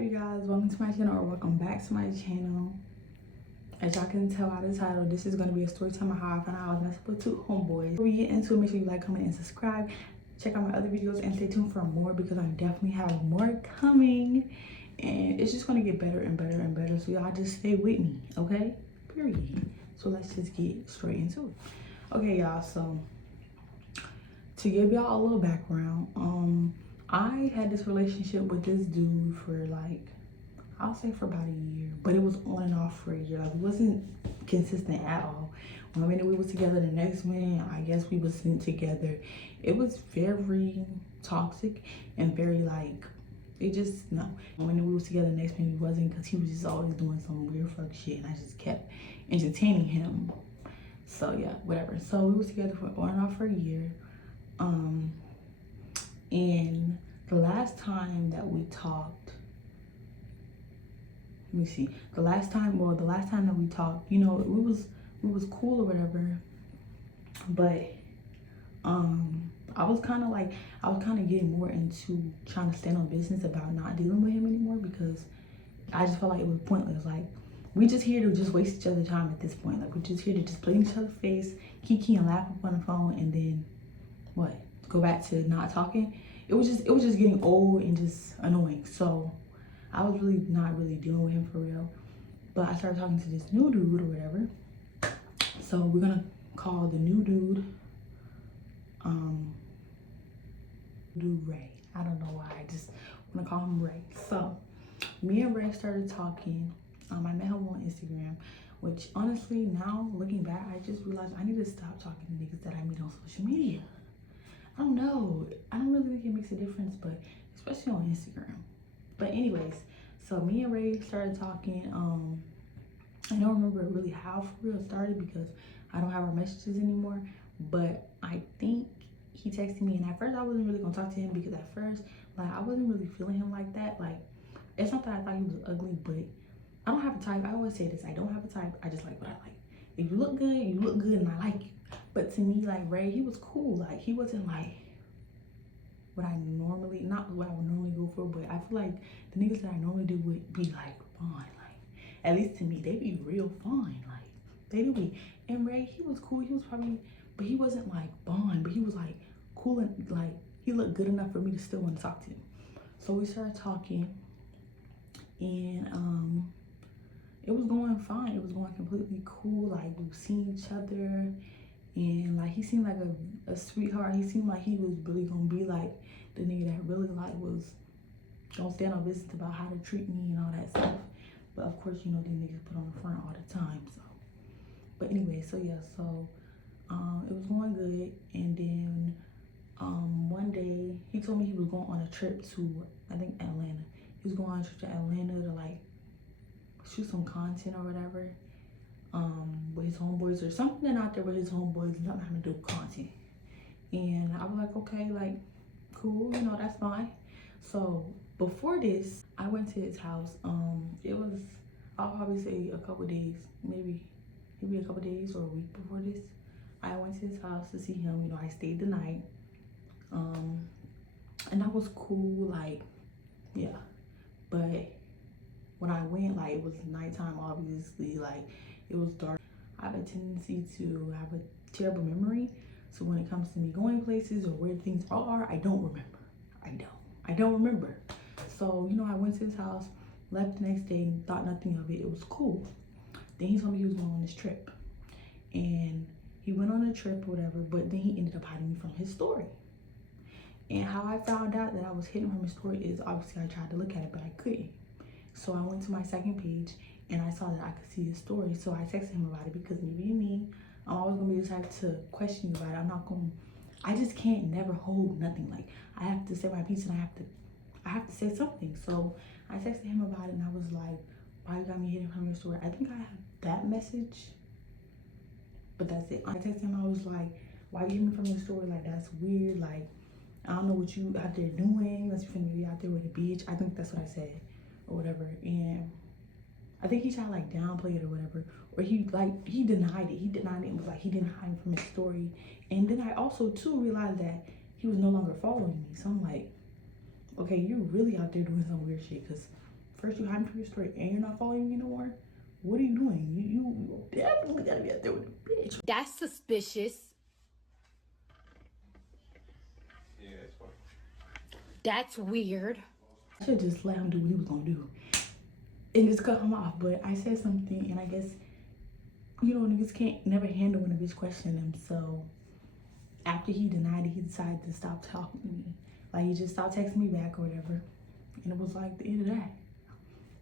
you guys? Welcome to my channel, or welcome back to my channel. As y'all can tell by the title, this is going to be a story time of how I found out I was messing with two homeboys. Before we get into it, make sure you like, comment, and subscribe. Check out my other videos and stay tuned for more, because I definitely have more coming. And it's just going to get better and better and better. So y'all just stay with me, okay? Period. So let's just get straight into it. Okay, y'all. So to give y'all a little background, I had this relationship with this dude for like, I'll say for about a year, but it was on and off for a year. Like, it wasn't consistent at all. One minute we was together, the next minute, I guess we wasn't together. It was very toxic and very like, it just, no. One minute we was together, the next minute we wasn't, because he was just always doing some weird fuck shit, and I just kept entertaining him. So yeah, whatever. So we was together for on and off for a year. And the last time that we talked, let me see. The last time that we talked, you know, we was cool or whatever. But I was kind of getting more into trying to stand on business about not dealing with him anymore, because I just felt like it was pointless. Like, we just here to just waste each other's time at this point. Like, we're just here to just play in each other's face, kiki and laugh up on the phone, and then what? Go back to not talking. It was just getting old and just annoying. So I was really not really dealing with him for real. But I started talking to this new dude or whatever. So we're gonna call the new dude dude Ray. I don't know why, I just wanna call him Ray. So me and Ray started talking. I met him on Instagram, which honestly, now looking back, I just realized I need to stop talking to niggas that I meet on social media. I don't know. I don't really think it makes a difference, but especially on Instagram. But anyways, so me and Ray started talking. I don't remember really how for real it started, because I don't have our messages anymore. But I think he texted me, and at first I wasn't really gonna talk to him, because at first, like, I wasn't really feeling him like that. Like, it's not that I thought he was ugly, but I don't have a type. I always say this, I don't have a type. I just like what I like. If you look good, and I like you. But to me, like, Ray, he was cool. Like, he wasn't like what I normally, not what I would normally go for, but I feel like the niggas that I normally do would be like fun. Like, at least to me, they be real fun. Like, they do be. And Ray, he was cool. He was probably, but he wasn't like Bond, but he was like cool, and like, he looked good enough for me to still want to talk to him. So we started talking, and it was going fine. It was going completely cool. Like, we've seen each other, and like, he seemed like a sweetheart. He seemed like he was really gonna be like the nigga that really like was gonna stand on business about how to treat me and all that stuff. But of course, you know, these niggas put on the front all the time. So, but anyway, so yeah, so it was going good. And then one day he told me he was going on a trip to, I think, Atlanta. He was going on a trip to Atlanta to like shoot some content or whatever, with his homeboys, or something out there with his homeboys, nothing having to do with content. And I was like, okay, like, cool, you know, that's fine. So before this, I went to his house. It was, I'll probably say a couple days, maybe a couple days or a week before this. I went to his house to see him. You know, I stayed the night, and that was cool. Like, yeah, but when I went, like, it was nighttime, obviously, like, it was dark. I have a tendency to have a terrible memory. So when it comes to me going places or where things are, I don't remember. I don't remember. So, you know, I went to his house, left the next day, and thought nothing of it. It was cool. Then he told me he was going on this trip. And he went on a trip or whatever, but then he ended up hiding me from his story. And how I found out that I was hidden from his story is, obviously I tried to look at it, but I couldn't. So I went to my second page, and I saw that I could see his story. So I texted him about it, because me being me, I'm always gonna be the type to question you about it. I just can't never hold nothing. Like, I have to say my piece, and I have to say something. So I texted him about it, and I was like, why you got me hidden from your story? I think I have that message, but that's it. I texted him, I was like, why you hid me from your story? Like, that's weird. Like, I don't know what you out there doing. Unless you're finna be out there with a bitch. I think that's what I said, or whatever. And I think he tried to like downplay it or whatever, or he denied it. He denied it and was like, he didn't hide from his story. And then I also too realized that he was no longer following me. So I'm like, okay, you're really out there doing some weird shit, because First you hide me from your story and you're not following me no more. What are you doing? You definitely gotta be out there with a bitch. That's suspicious. Yeah, it's fine. That's weird. I should just let him do what he was gonna do and just cut him off. But I said something, and I guess, you know, niggas can't never handle when a bitch question them. So after he denied it, he decided to stop talking to me. Like, he just stopped texting me back or whatever. And it was like the end of that.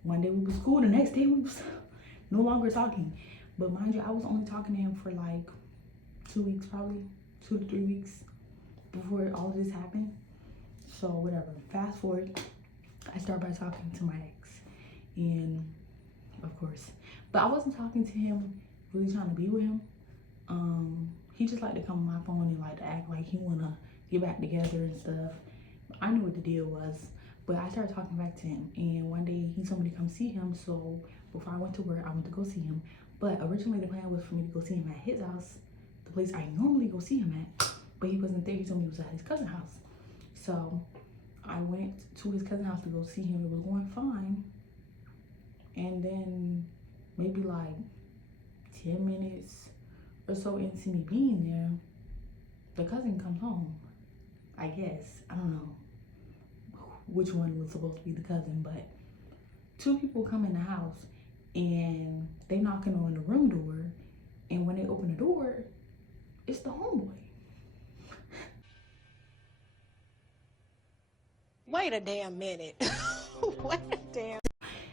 One day we was cool, the next day we was no longer talking. But mind you, I was only talking to him for like 2 weeks, probably 2 to 3 weeks before all of this happened. So whatever, fast forward, I start by talking to my ex, and of course, but I wasn't talking to him really trying to be with him. He just liked to come on my phone and like to act like he wanna get back together and stuff. I knew what the deal was, but I started talking back to him, and one day he told me to come see him. So before I went to work, I went to go see him. But originally the plan was for me to go see him at his house, the place I normally go see him at, but he wasn't there. He told me he was at his cousin's house. So I went to his cousin's house to go see him. It was going fine. And then maybe like 10 minutes or so into me being there, the cousin comes home. I guess. I don't know which one was supposed to be the cousin, but 2 people come in the house and they knocking on the room door. And when they open the door, it's the homeboy. Wait a damn minute. Wait a damn.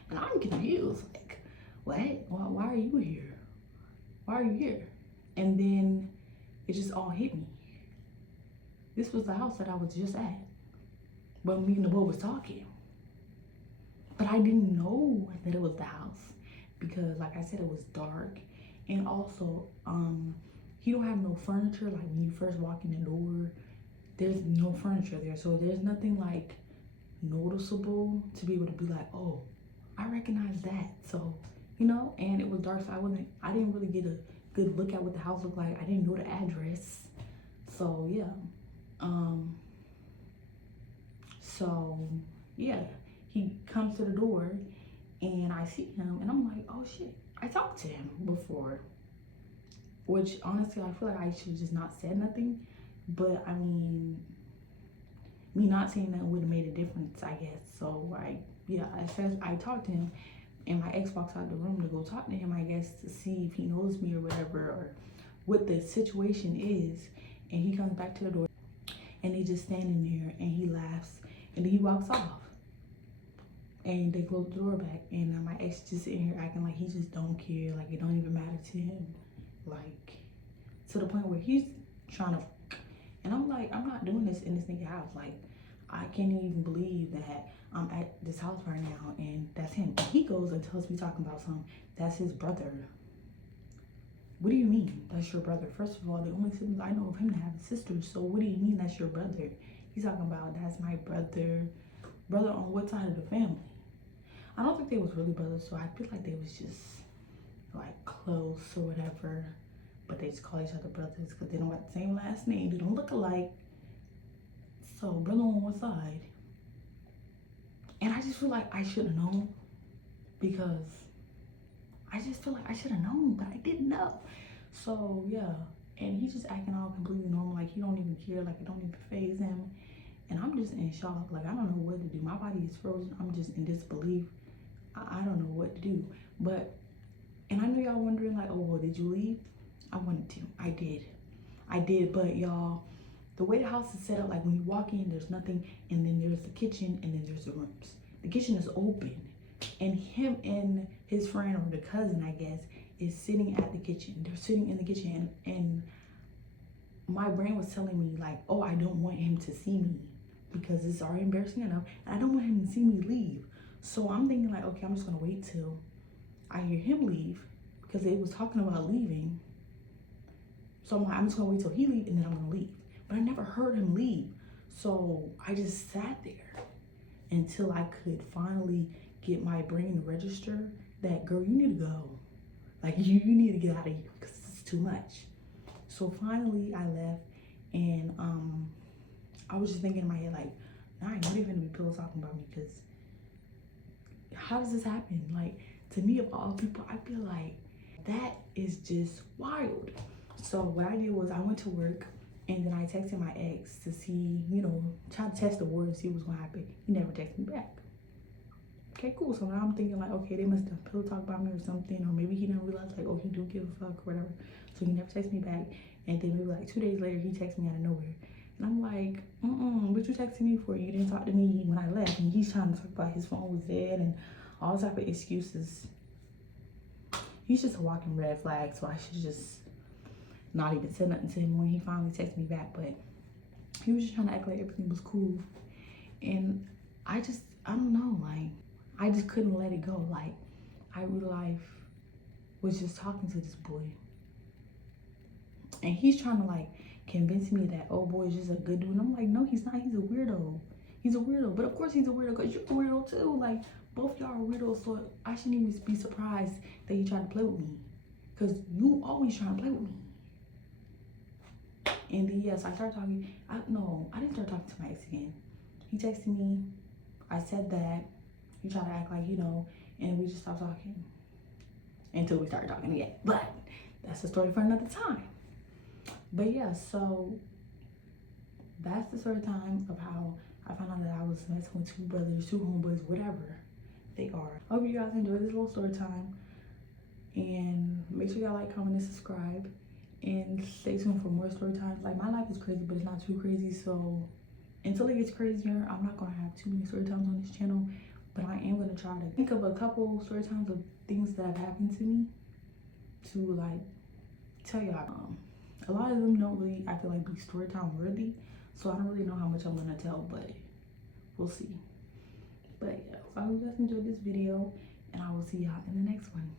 And I'm confused. Like, what? Why are you here? Why are you here? And then it just all hit me. This was the house that I was just at when me and the boy was talking. But I didn't know that it was the house because, like I said, it was dark. And also, he don't have no furniture. Like when you first walk in the door, there's no furniture there. So there's nothing like noticeable to be able to be like, oh, I recognize that. So, you know, and it was dark, so I didn't really get a good look at what the house looked like. I didn't know the address. So yeah. He comes to the door and I see him and I'm like, oh shit, I talked to him before. Which honestly, I feel like I should have just not said nothing. But I mean, me not saying that would have made a difference, I guess. So I talked to him, and my ex walks out the room to go talk to him, I guess, to see if he knows me or whatever, or what the situation is. And he comes back to the door, and he's just standing there, and he laughs, and then he walks off. And they close the door back, and my ex just sitting here acting like he just don't care, like it don't even matter to him, like to the point where he's trying to. And I'm like, I'm not doing this in this nigga house. Like, I can't even believe that I'm at this house right now and that's him. And he goes and tells me talking about something. That's his brother. What do you mean that's your brother? First of all, the only siblings I know of him to have is sisters. So what do you mean that's your brother? He's talking about that's my brother. Brother on what side of the family? I don't think they was really brothers, so I feel like they was just like close or whatever. But they just call each other brothers because they don't have the same last name. They don't look alike. So brother on one side. And I just feel like I should have known, because I just feel like I should have known, but I didn't know. So yeah, and he's just acting all completely normal, like he don't even care, like it don't even faze him. And I'm just in shock, like I don't know what to do. My body is frozen. I'm just in disbelief. I don't know what to do. But, and I know y'all wondering like, oh, well, did you leave? I wanted to. I did, but y'all, the way the house is set up, like when you walk in, there's nothing, and then there's the kitchen, and then there's the rooms. The kitchen is open, and him and his friend, or the cousin, I guess, is sitting at the kitchen. They're sitting in the kitchen, and my brain was telling me like, oh, I don't want him to see me because it's already embarrassing enough, and I don't want him to see me leave. So I'm thinking like, okay, I'm just gonna wait till I hear him leave, because they was talking about leaving. So I'm just gonna wait till he leave and then I'm gonna leave. But I never heard him leave. So I just sat there until I could finally get my brain to register that, girl, you need to go. Like you need to get out of here because it's too much. So finally I left, and I was just thinking in my head like, nah, I ain't not even gonna be pillow talking about me, because how does this happen? Like, to me, of all people, I feel like that is just wild. So what I did was I went to work and then I texted my ex to see, you know, try to test the water to see what's gonna happen. He never texted me back. Okay, cool. So now I'm thinking like, okay, they must have pillow talk about me or something, or maybe he didn't realize like, oh, he do give a fuck or whatever. So he never texted me back. And then maybe like 2 days later, he texted me out of nowhere. And I'm like, what you texting me for? You didn't talk to me when I left. And he's trying to talk about his phone was dead and all type of excuses. He's just a walking red flag, so I should just not even say nothing to him when he finally texted me back. But he was just trying to act like everything was cool. And I don't know, like, I just couldn't let it go. Like, I real life was just talking to this boy. And he's trying to like convince me that old boy is just a good dude. And I'm like, no, he's not. He's a weirdo. He's a weirdo. But of course he's a weirdo because you're a weirdo too. Like, both y'all are weirdos, so I shouldn't even be surprised that he tried to play with me. Because you always trying to play with me. And then, yes, I started talking. I didn't start talking to my ex again. He texted me. I said that. He tried to act like, you know, and we just stopped talking until we started talking again. But that's a story for another time. But yeah, so that's the story time of how I found out that I was messing with 2 brothers, 2 homeboys, whatever they are. I hope you guys enjoyed this little story time. And make sure y'all like, comment, and subscribe. And stay tuned for more story times. Like, my life is crazy, but it's not too crazy. So until it gets crazier, I'm not gonna have too many story times on this channel. But I am gonna try to think of a couple story times of things that have happened to me to like tell y'all. A lot of them don't really, I feel like, be story time worthy. So I don't really know how much I'm gonna tell, but we'll see. But yeah, so I hope you guys enjoyed this video, and I will see y'all in the next one.